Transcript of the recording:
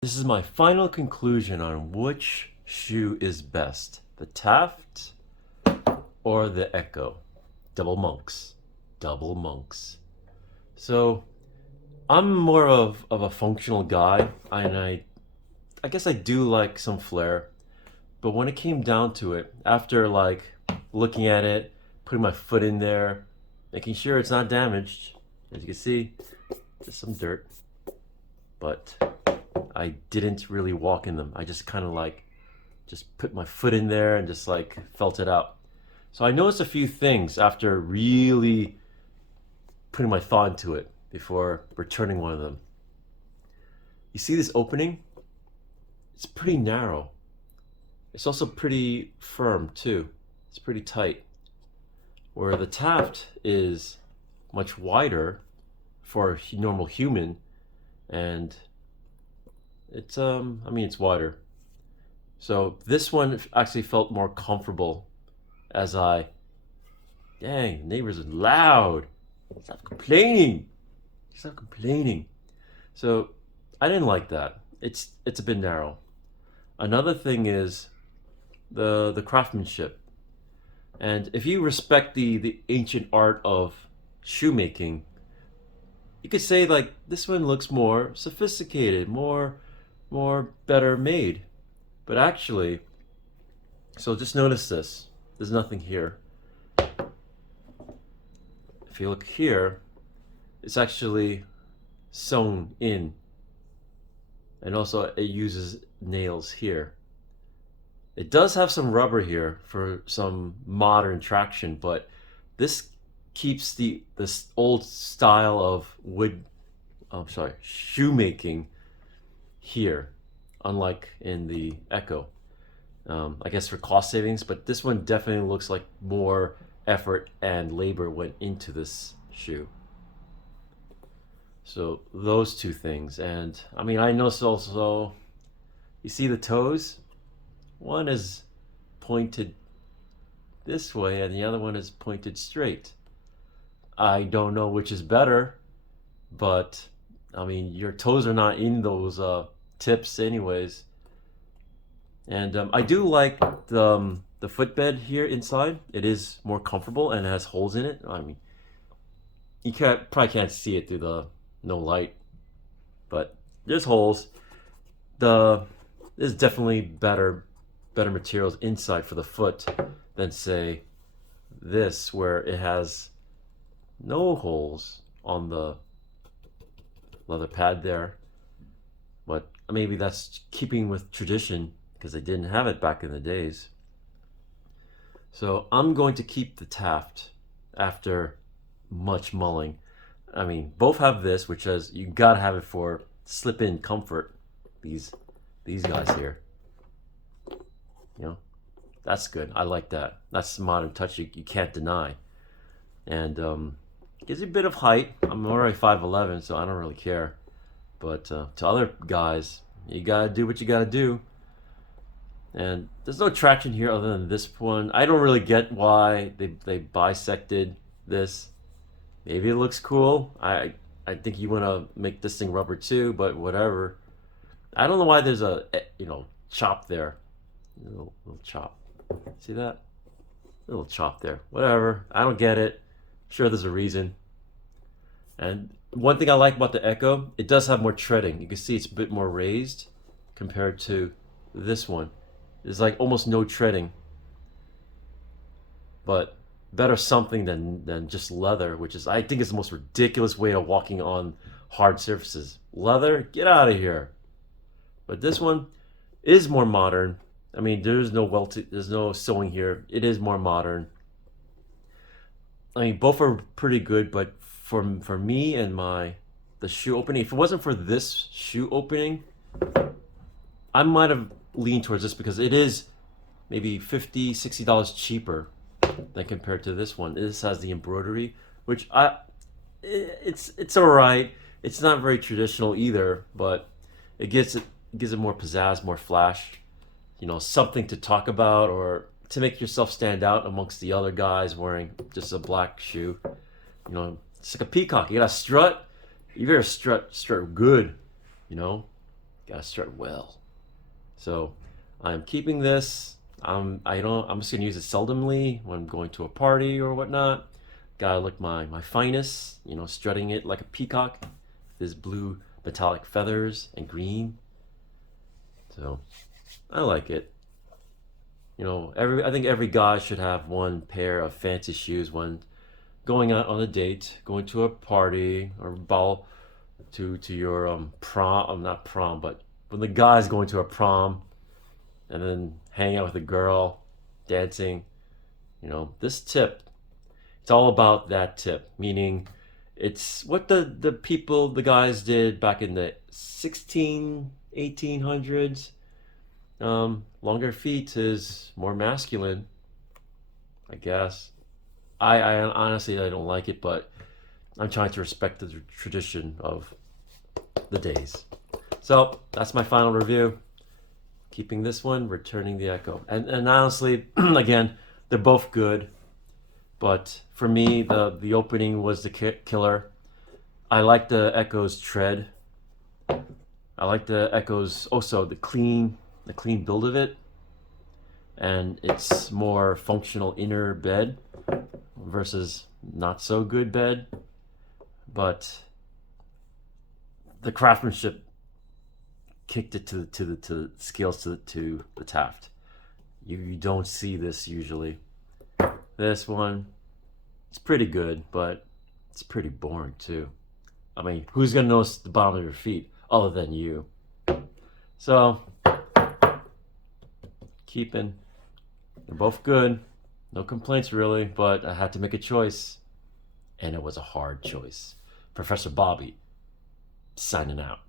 This is my final conclusion on which shoe is best, the Taft or the ECCO. Double monks. Double monks. So I'm more of a functional guy, and I guess I do like some flair, but when it came down to it, after like looking at it, putting my foot in there, making sure it's not damaged, as you can see, there's some dirt, but I didn't really walk in them. I just kind of like just put my foot in there and just like felt it out. So I noticed a few things after really putting my thought into it before returning one of them. You see this opening? It's pretty narrow. It's also pretty firm too. It's pretty tight. Where the Taft is much wider for a normal human, and it's it's wider. So this one actually felt more comfortable as dang, neighbors are loud. Stop complaining. Stop complaining. So I didn't like that. It's a bit narrow. Another thing is the craftsmanship. And if you respect the ancient art of shoemaking, you could say like this one looks more sophisticated, more better made. But actually, so just notice this. There's nothing here. If you look here, it's actually sewn in. And also it uses nails here. It does have some rubber here for some modern traction, but this keeps this old style of shoemaking here, unlike in the ECCO. I guess for cost savings, but this one definitely looks like more effort and labor went into this shoe. So those two things. And I mean, I noticed also, you see the toes? One is pointed this way and the other one is pointed straight. I don't know which is better, but I mean, your toes are not in those tips anyways. And I do like the footbed here inside. It is more comfortable and it has holes in it. I mean, you probably can't see it through the no light, but there's holes. There's definitely better materials inside for the foot than say this, where it has no holes on the leather pad there. But maybe that's keeping with tradition because they didn't have it back in the days. So I'm going to keep the Taft after much mulling. I mean, both have this, which says you gotta have it for slip-in comfort. These guys here, you know, that's good. I like that. That's the modern touch you can't deny, and gives you a bit of height. I'm already 5'11", so I don't really care. But to other guys, you gotta do what you gotta do. And there's no traction here other than this one. I don't really get why they bisected this. Maybe it looks cool. I think you want to make this thing rubber too, but whatever. I don't know why there's a chop there. Little chop. See that? Little chop there. Whatever. I don't get it. Sure, there's a reason. And one thing I like about the ECCO, it does have more treading. You can see it's a bit more raised compared to this one. There's like almost no treading. But better something than just leather, which is, I think, is the most ridiculous way of walking on hard surfaces. Leather, get out of here. But this one is more modern. I mean, there's no sewing here. It is more modern. I mean, both are pretty good, but for me and the shoe opening, if it wasn't for this shoe opening, I might have leaned towards this because it is maybe $50-$60 cheaper than compared to this one. This has the embroidery, which it's all right. It's not very traditional either, but it gives it more pizzazz, more flash. Something to talk about or to make yourself stand out amongst the other guys wearing just a black shoe. It's like a peacock. You got to strut. You better strut good. Gotta strut well. So I'm keeping this. I'm just gonna use it seldomly when I'm going to a party or whatnot. Gotta look my finest, you know, strutting it like a peacock. This blue metallic feathers and green. So I like it. You know, I think every guy should have one pair of fancy shoes when going out on a date, going to a party or ball to your prom, not prom, but when the guy's going to a prom and then hanging out with a girl, dancing, you know, this tip, it's all about that tip, meaning it's what the guys did back in the 1800s. Longer feet is more masculine, I guess. I honestly I don't like it, but I'm trying to respect the tradition of the days. So that's my final review. Keeping this one, returning the ECCO, and honestly, again, they're both good, but for me, the opening was the killer. I like the ECCO's tread. I like the ECCO's also the clean build of it, and it's more functional inner bed versus not so good bed, but the craftsmanship kicked it to the scales to the TAFT. You don't see this usually. This one, it's pretty good, but it's pretty boring too. I mean, who's gonna notice the bottom of your feet other than you? So, keeping. They're both good. No complaints really, but I had to make a choice. And it was a hard choice. Professor Bobby, signing out.